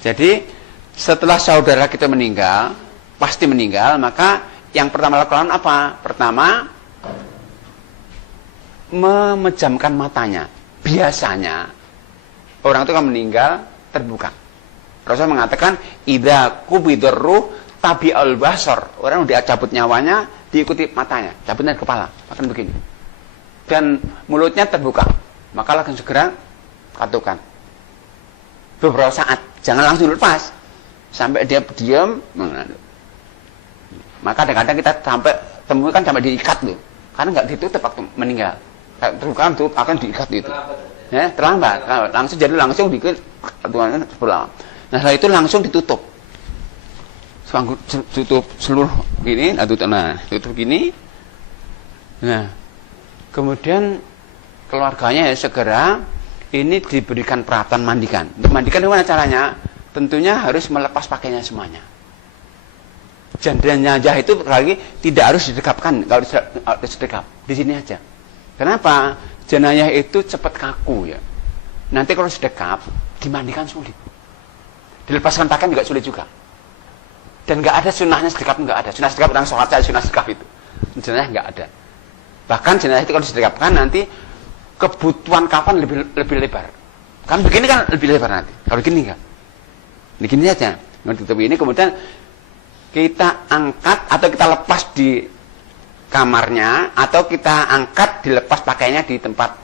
Jadi setelah saudara kita meninggal, pasti meninggal, maka yang pertama lakukan apa? Pertama, memejamkan matanya. Biasanya orang itu kan meninggal terbuka. Rasulullah mengatakan, idza qubidur ruh tabi'ul basar. Orang udah cabut nyawanya, diikuti matanya, cabutnya kepala, akan begini. Dan mulutnya terbuka. Maka langsung segera katukan. Beberapa saat, jangan langsung lepas. Sampai dia diam. Maka kadang-kadang kita sampai temukan sampai diikat loh. Karena nggak ditutup waktu meninggal. Terbuka itu akan diikat itu. Ya, terlambat. Langsung jadi langsung diikat sebelah. Nah, setelah itu langsung ditutup. Tutup seluruh ini, tutup gini. Nah, kemudian keluarganya ya segera ini diberikan peralatan mandikan. Untuk mandikan gimana caranya? Tentunya harus melepas pakaiannya semuanya. Dan jenazah itu lagi tidak harus didekapkan. Kalau didekap di sini aja. Kenapa? Jenazah itu cepat kaku ya. Nanti kalau sedekap dimandikan sulit. Dilepaskan pakaian juga sulit juga. Dan nggak ada sunnahnya sedekap, nggak ada. Sunnah sedekap orang sholat saja sunnah sedekap itu. Jenazah nggak ada. Bahkan jenazah itu kalau disedekapkan nanti kebutuhan kafan lebih lebar. Kan begini kan lebih lebar nanti. Kalau begini enggak. Begini aja. Ditutup ini kemudian kita angkat atau kita lepas di kamarnya atau kita angkat dilepas pakainya di tempat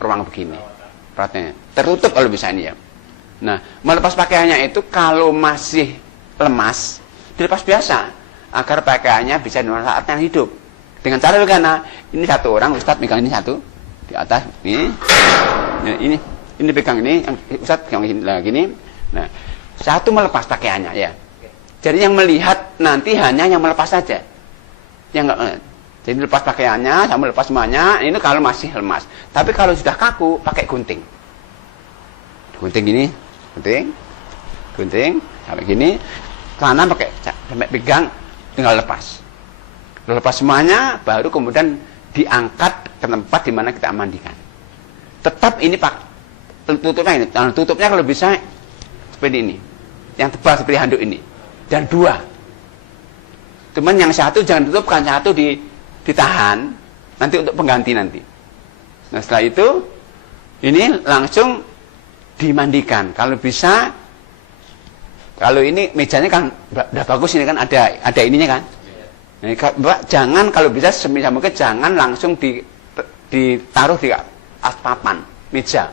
ruang begini. Perhatiannya. Tertutup kalau bisa ini ya. Nah, melepas pakaiannya itu kalau masih lemas dilepas biasa agar pakaiannya bisa dimanfaatkan saat yang hidup. Dengan cara bagaimana? Ini satu orang Ustadz megang ini satu di atas ini pegang ini yang Ustadz pegang gini. Nah, satu melepas pakaiannya ya. Jadi yang melihat nanti hanya yang melepas saja. Yang enggak. Jadi lepas pakaiannya sama lepas semuanya ini kalau masih lemas. Tapi kalau sudah kaku pakai gunting. Gunting gini, gunting sampai gini. Celana pakai sampai pegang tinggal lepas. Lepas semuanya baru kemudian diangkat ke tempat di mana kita mandikan. Tetap ini Pak tutupnya ini. Nah, tutupnya kalau bisa seperti ini. Yang tebal seperti handuk ini. Dan dua. Cuman yang satu jangan tutup, kan satu ditahan nanti untuk pengganti nanti. Nah, setelah itu ini langsung dimandikan. Kalau bisa, kalau ini mejanya kan udah bagus ini kan ada ininya kan. Nah, jangan kalau bisa semisal mungkin jangan langsung ditaruh di atas papan meja.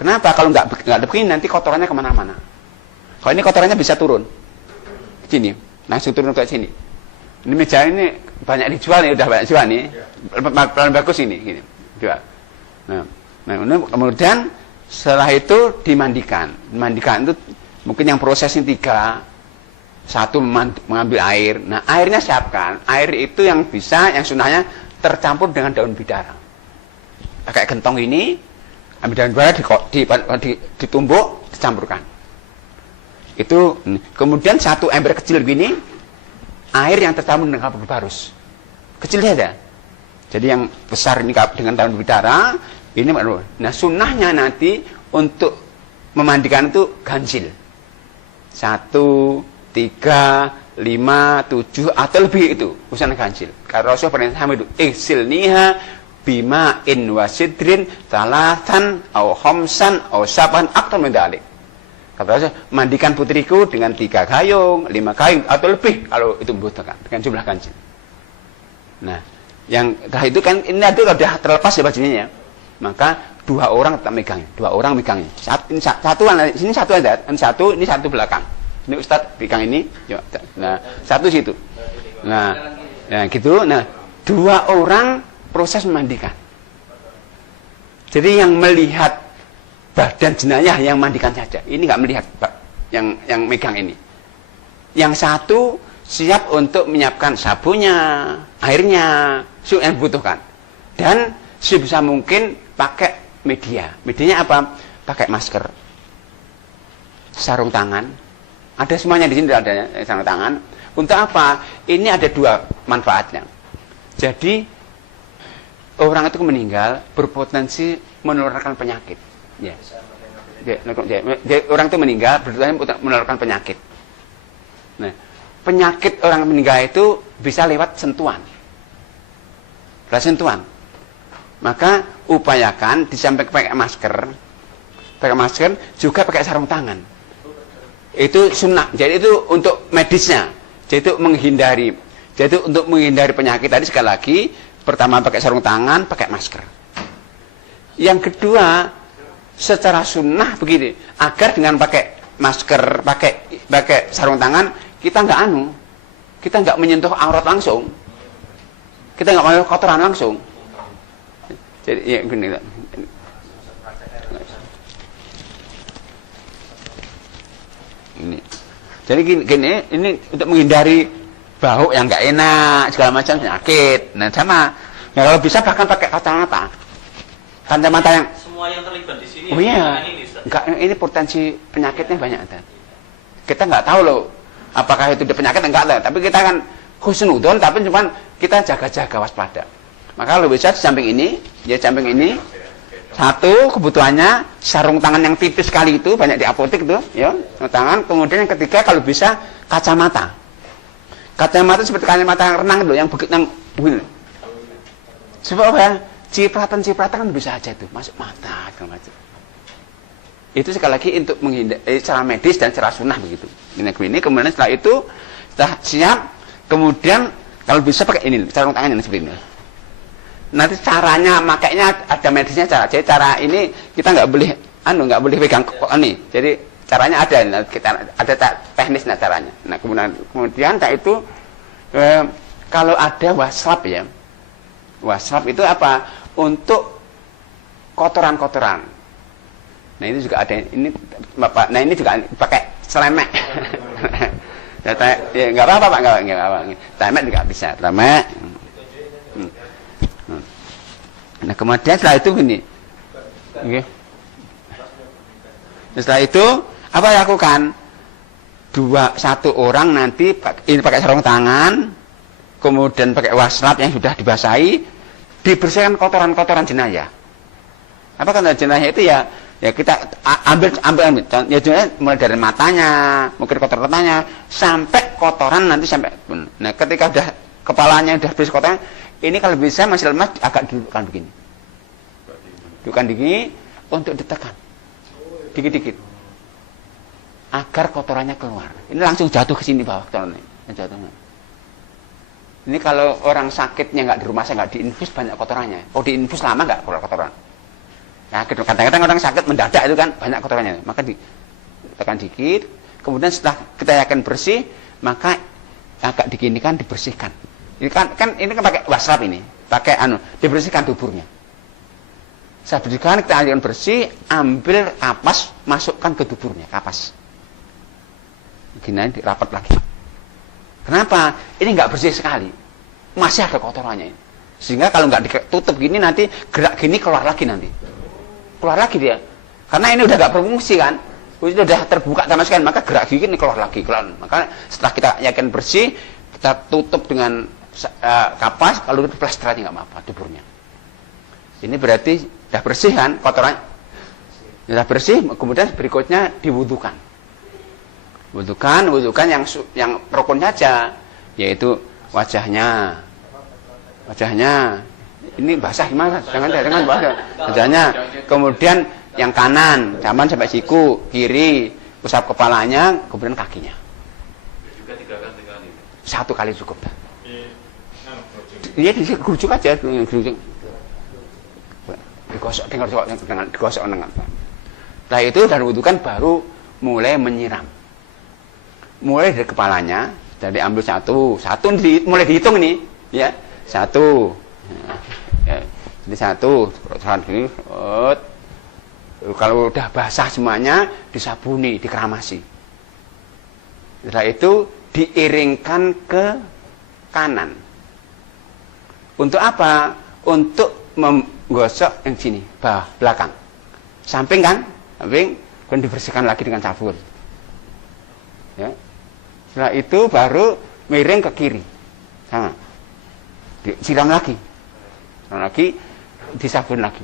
Kenapa? Kalau nggak begini nanti kotorannya kemana-mana. Kalau ini kotorannya bisa turun sini, langsung turun ke sini. Ini meja ini banyak dijual nih, udah banyak jual nih. Paling bagus ini, gini, jual. Nah, kemudian setelah itu dimandikan. Dimandikan itu mungkin yang prosesnya 3. Satu mengambil air. Nah, airnya siapkan. Air itu yang bisa, yang sunnahnya tercampur dengan daun bidara. Pakai gentong ini, ambil daun bidara ditumbuk, dicampurkan. Itu kemudian satu ember kecil begini, air yang tercampur dengan kaldu barus. Kecil saja. Jadi yang besar ini dengan daun bidara, ini nah sunnahnya nanti untuk memandikan itu ganjil. 1, 3, 5, 7 atau lebih itu usaha ganjil. Karena Rasul pernah sama itu iksilniha bima in wasidrin talatan au khamsan au saban aktar mendalik. Kata Rasul, mandikan putriku dengan 3 gayung, 5 gayung atau lebih kalau itu membutuhkan dengan jumlah ganjil. Nah, yang itu kan ini sudah terlepas ya bajunya, maka 2 orang tetap megang, 2 orang megangnya. Ini satu aja, ini satu belakang. Ini Ustadz pegang ini, nah satu situ. Nah, gitu. Nah, 2 orang proses memandikan. Jadi yang melihat badan jenayah yang mandikan saja. Ini nggak melihat yang megang ini. Yang satu siap untuk menyiapkan sabunnya, airnya, yang dibutuhkan. Dan sebisa mungkin pakai media. Medianya apa? Pakai masker, sarung tangan. Ada semuanya di sini ada sarung tangan. Untuk apa? Ini ada 2 manfaatnya. Jadi orang itu meninggal berpotensi menularkan penyakit. Ya. Orang itu meninggal berarti menularkan penyakit. Nah, penyakit orang meninggal itu bisa lewat sentuhan. Lewat sentuhan. Maka upayakan disampaikan pakai masker juga pakai sarung tangan. Itu sunnah. Jadi itu untuk medisnya. Jadi itu menghindari. Jadi untuk menghindari penyakit tadi sekali lagi, pertama pakai sarung tangan, pakai masker. Yang kedua, secara sunnah begini, agar dengan pakai masker, pakai sarung tangan, kita nggak menyentuh aurat langsung, kita nggak menyentuh kotoran langsung. Jadi ya gini. Ini. Jadi gini, ini untuk menghindari bau yang nggak enak, segala macam penyakit. Nah sama, ya kalau bisa bahkan pakai kacamata yang semua yang terlibat di sini. Oh iya, ini potensi penyakitnya banyak. Kita nggak tahu loh, apakah itu penyakit enggak lah. Tapi kita kan husnudon, tapi cuman kita jaga-jaga waspada. Maka kalau bisa di samping ini, satu kebutuhannya sarung tangan yang tipis sekali itu banyak di apotek tuh, ya sarung tangan. Kemudian yang ketiga kalau bisa kacamata. Kacamata seperti kacamata yang renang itu, yang begitu yang begini. Sebab apa ya? Cipratan kan bisa aja tuh masuk mata segala macam. Itu sekali lagi untuk menghindari secara medis dan secara sunnah begitu. Ini kemudian setelah itu setelah siap, kemudian kalau bisa pakai ini sarung tangan yang seperti ini. Nanti caranya makainya ada medisnya cara. Jadi cara ini kita nggak boleh pegang ini. Jadi caranya ada, kita ada teknisnya caranya. Nah kemudian tak itu kalau ada waslap ya, waslap itu apa? Untuk kotoran-kotoran. Nah ini juga ada ini Bapak. Nah ini juga pakai selemek. Ya nggak apa-apa Pak, nggak apa-apa. Selemek juga bisa, selemek. Nah kemudian setelah itu gini, okay. Setelah itu apa lakukan? Satu orang nanti ini pakai sarung tangan, kemudian pakai waslap yang sudah dibasahi, dibersihkan kotoran-kotoran jenazah. Apa kotoran jenazah itu ya kita ambil ya jenazah mulai dari matanya, mungkin kotoran matanya sampai kotoran nanti sampai. Nah ketika udah kepalanya udah bersih kotoran, ini kalau bisa masih lemas agak dudukkan begini. Dudukkan begini untuk ditekan. Dikit-dikit. Agar kotorannya keluar. Ini langsung jatuh ke sini bawah kotorannya. Jatuh. Ini kalau orang sakitnya nggak di rumah saya nggak diinfus banyak kotorannya. Oh diinfus lama nggak keluar kotoran. Nah kadang-kadang orang sakit mendadak itu kan banyak kotorannya. Maka ditekan dikit. Kemudian setelah kita yakin bersih, maka agak diginikan dibersihkan. Ini kan ini kan pakai waslap ini, pakai dibersihkan tuburnya. Saya bersihkan, kita alirkan bersih, ambil kapas, masukkan ke tuburnya, kapas. Gini rapat lagi. Kenapa? Ini nggak bersih sekali, masih ada kotorannya. Sehingga kalau nggak ditutup gini nanti gerak gini keluar lagi nanti, keluar lagi dia. Karena ini udah nggak berfungsi kan, udah terbuka sama sekali, maka gerak gini keluar lagi, keluar. Maka setelah kita yakin bersih, kita tutup dengan kapas, kalau itu plester aja nggak apa-apa tuburnya. Ini berarti sudah bersih kan kotoran, sudah bersih. Kemudian berikutnya diwudukan. Wudukan yang rukun saja, yaitu wajahnya. Ini basah gimana? Jangan basah. Wajahnya. Kemudian yang kanan, zaman sampai siku, kiri, usap kepalanya, kemudian kakinya. Juga 3 kali. 1 kali cukup. Iya, digerujuk aja, digerujuk. Digosok dengan. Setelah itu dan wudukan baru mulai menyiram. Mulai dari kepalanya, jadi ambil satu mulai dihitung nih, ya 1, ya, jadi 1, kalau udah basah semuanya disabuni, dikeramasi. Setelah itu diiringkan ke kanan. Untuk apa? Untuk menggosok yang sini, bawah, belakang, samping kan, samping, dan dibersihkan lagi dengan sabun. Ya. Setelah itu baru miring ke kiri, sama, disiram lagi, disabun lagi.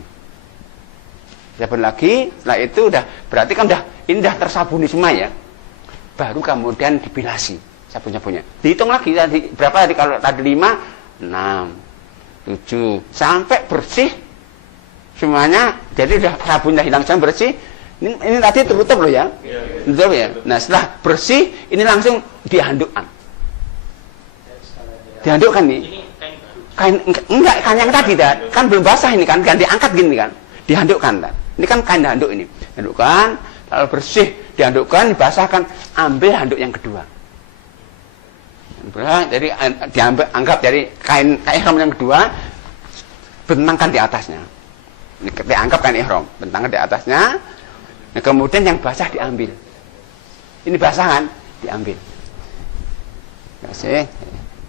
Sabun lagi, setelah itu udah berarti kan ini udah tersabuni semua ya. Baru kemudian dibilasi sabun-sabunnya. Dihitung lagi tadi berapa tadi, kalau tadi 5, 6, 7 sampai bersih semuanya. Jadi udah sabunnya hilang semua bersih. Ini tadi tertutup loh ya. Tutup ya. Nah, setelah bersih ini langsung dihandukkan. Dihandukkan nih. Kain enggak, kain yang tadi kan belum basah ini kan, diangkat gini kan. Dihandukkan kan. Ini kan kain handuk ini. Handukkan, lalu bersih, dihandukkan, dibasahkan, ambil handuk yang kedua. Jadi diambil, anggap dari kain ihram yang kedua, bentangkan di atasnya. Ini dianggap kain ihram, bentangkan di atasnya. Nah, kemudian yang basah diambil. Ini basah kan, diambil. Kasih,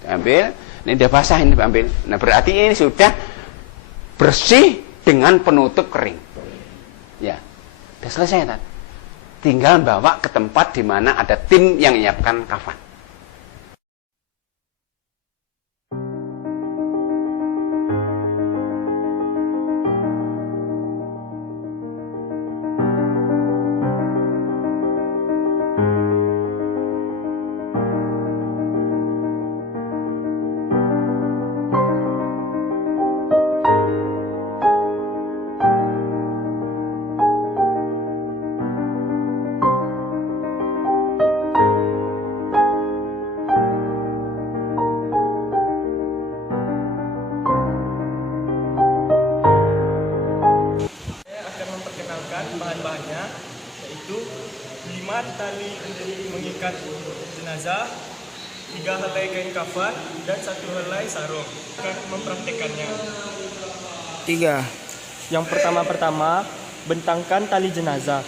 diambil. Ini udah basah, ini diambil. Nah, berarti ini sudah bersih dengan penutup kering. Ya, sudah selesai kan? Tinggal bawa ke tempat di mana ada tim yang menyiapkan kafan. Bahan-bahannya yaitu 5 tali mengikat jenazah, 3 helai kain kafan, dan 1 helai sarung. Akan mempraktekannya. 3. Yang pertama bentangkan tali jenazah.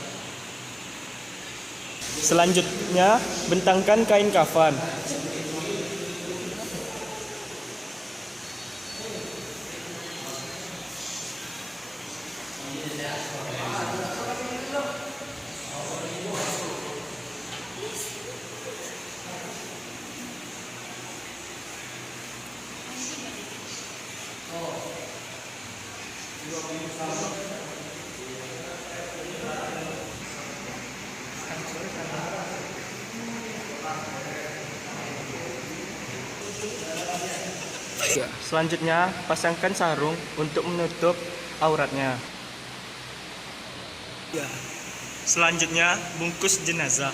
Selanjutnya bentangkan kain kafan. Selanjutnya, pasangkan sarung untuk menutup auratnya. Selanjutnya, bungkus jenazah.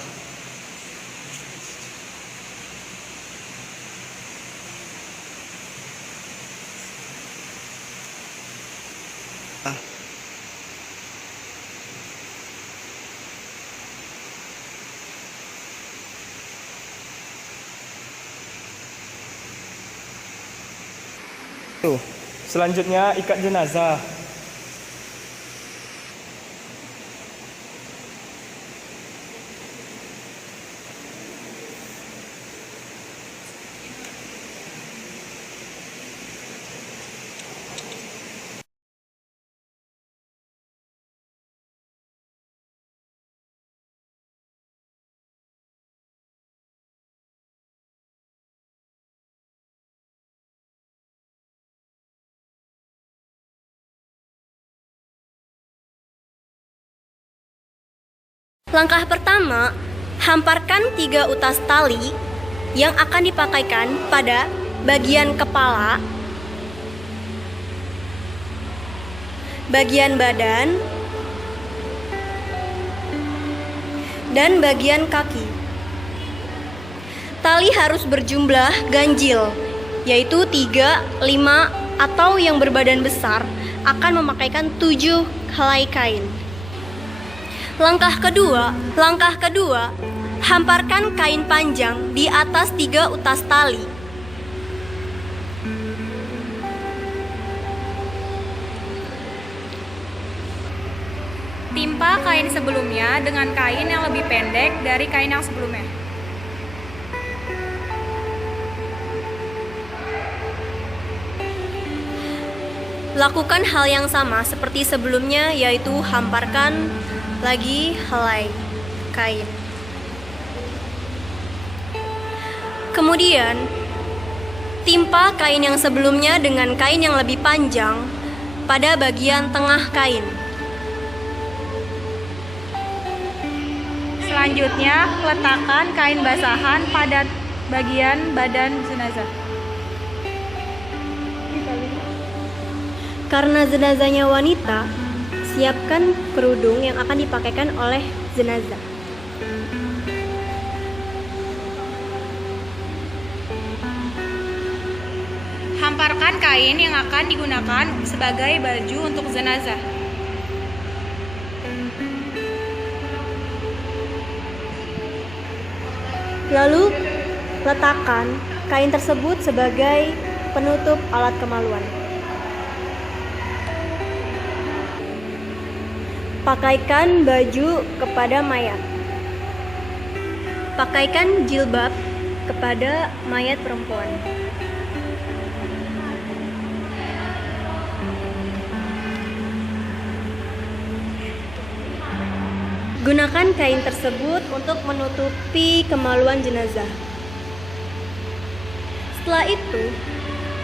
Selanjutnya, ikat jenazah. Langkah pertama, hamparkan 3 utas tali yang akan dipakaikan pada bagian kepala, bagian badan, dan bagian kaki. Tali harus berjumlah ganjil, yaitu 3, 5, atau yang berbadan besar akan memakaikan 7 helai kain. Langkah kedua, hamparkan kain panjang di atas 3 utas tali. Timpa kain sebelumnya dengan kain yang lebih pendek dari kain yang sebelumnya. Lakukan hal yang sama seperti sebelumnya, yaitu hamparkan lagi helai kain. Kemudian, timpa kain yang sebelumnya dengan kain yang lebih panjang pada bagian tengah kain. Selanjutnya, letakkan kain basahan pada bagian badan jenazah. Karena jenazahnya wanita, siapkan kerudung yang akan dipakaikan oleh jenazah. Hamparkan kain yang akan digunakan sebagai baju untuk jenazah. Lalu, letakkan kain tersebut sebagai penutup alat kemaluan. Pakaikan baju kepada mayat. Pakaikan jilbab kepada mayat perempuan. Gunakan kain tersebut untuk menutupi kemaluan jenazah. Setelah itu,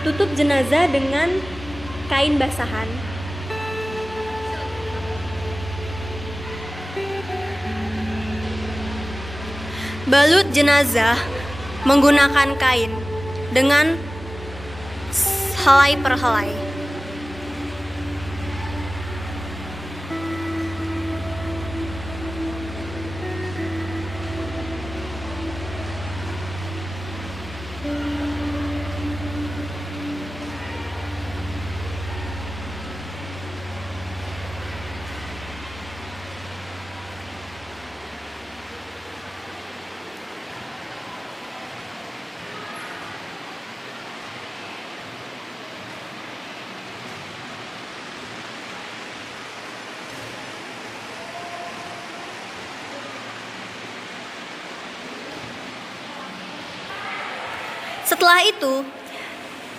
tutup jenazah dengan kain basahan. Balut jenazah menggunakan kain dengan helai per helai. Setelah itu,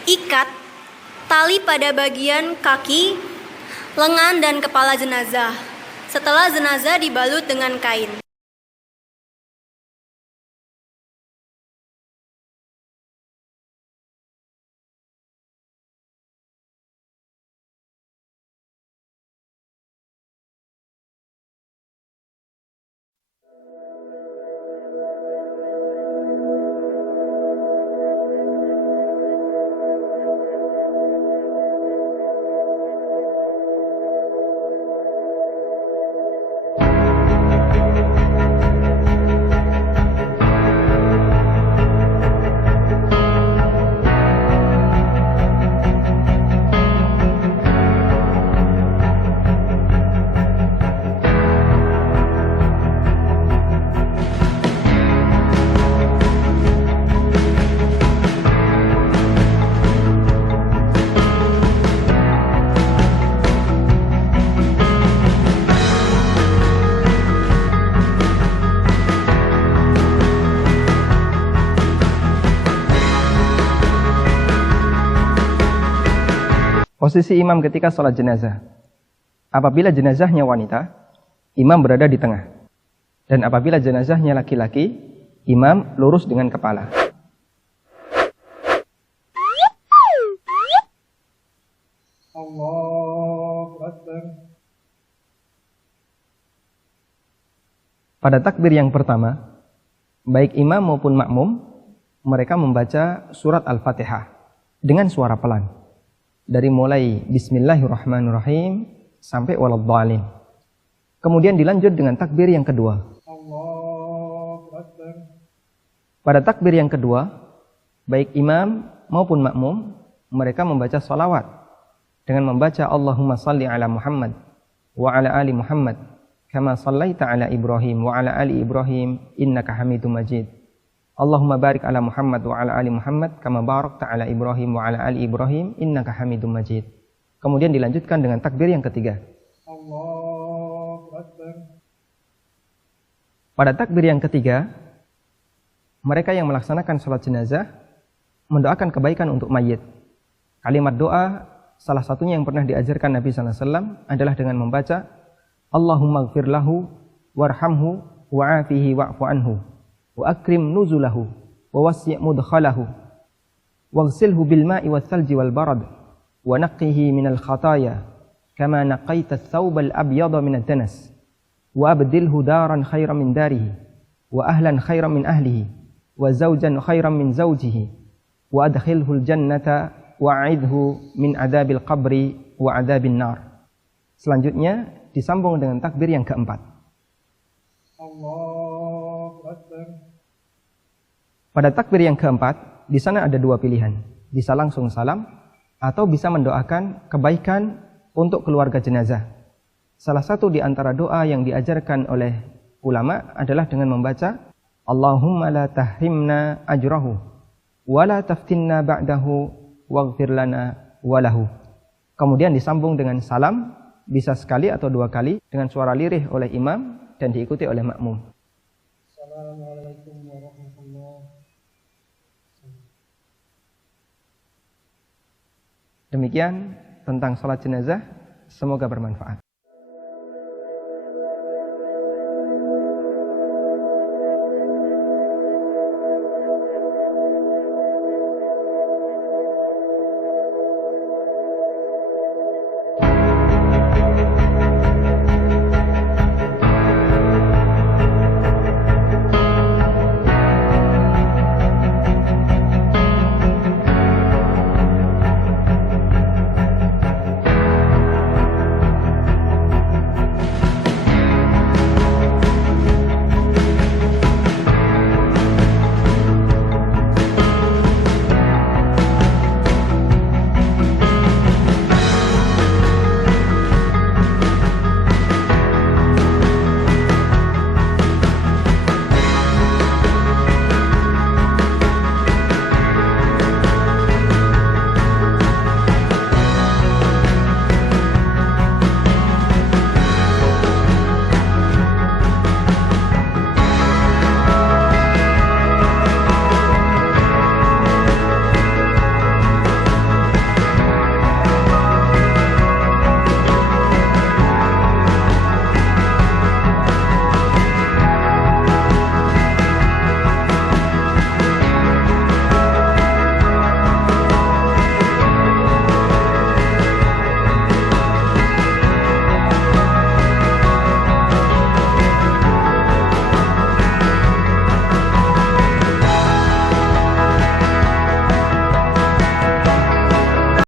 ikat tali pada bagian kaki, lengan, dan kepala jenazah. Setelah jenazah dibalut dengan kain. Posisi imam ketika sholat jenazah. Apabila jenazahnya wanita, imam berada di tengah. Dan apabila jenazahnya laki-laki, imam lurus dengan kepala. Allahu Akbar. Pada takbir yang pertama, baik imam maupun makmum, mereka membaca surat Al-Fatihah dengan suara pelan. Dari mulai Bismillahirrahmanirrahim sampai Waladhdallin. Kemudian dilanjut dengan takbir yang kedua. Allahu Akbar. Pada takbir yang kedua, baik imam maupun makmum, mereka membaca salawat dengan membaca Allahumma salli ala Muhammad wa ala ali Muhammad kama sallaita ala Ibrahim wa ala ali Ibrahim innaka Hamidum Majid. Allahumma barik ala Muhammad wa ala ali Muhammad kama barakta ala Ibrahim wa ala ali Ibrahim innaka Hamidum Majid. Kemudian dilanjutkan dengan takbir yang ketiga. Allahu Akbar. Pada takbir yang ketiga, mereka yang melaksanakan salat jenazah mendoakan kebaikan untuk mayit. Kalimat doa salah satunya yang pernah diajarkan Nabi sallallahu alaihi wasallam adalah dengan membaca Allahumma ighfir lahu warhamhu wa'afihi wa'fu anhu wa akrim nuzulahu wa wasi' mudkhalahu waghsilhu bil ma'i wath thalji wal barad wa naqqihi minal khataaya kama naqaita ath-thawbal abyada minad danas wa abdilhu daran khairan min darihi wa ahlan khairan min ahlihi wa zawjan khairan min zawjihi wa adkhilhul jannata wa'idhu min adabil qabri wa adabin nar. Selanjutnya disambung dengan takbir yang keempat. Allahu Akbar. Pada takbir yang keempat, di sana ada dua pilihan. Bisa langsung salam atau bisa mendoakan kebaikan untuk keluarga jenazah. Salah satu di antara doa yang diajarkan oleh ulama adalah dengan membaca Allahumma la tahrimna ajrahu wa la taftinna ba'dahu waghfir lana walahu. Kemudian disambung dengan salam, bisa sekali atau dua kali dengan suara lirih oleh imam dan diikuti oleh makmum. Assalamualaikum warahmatullahi wabarakatuh. Demikian tentang salat jenazah, semoga bermanfaat.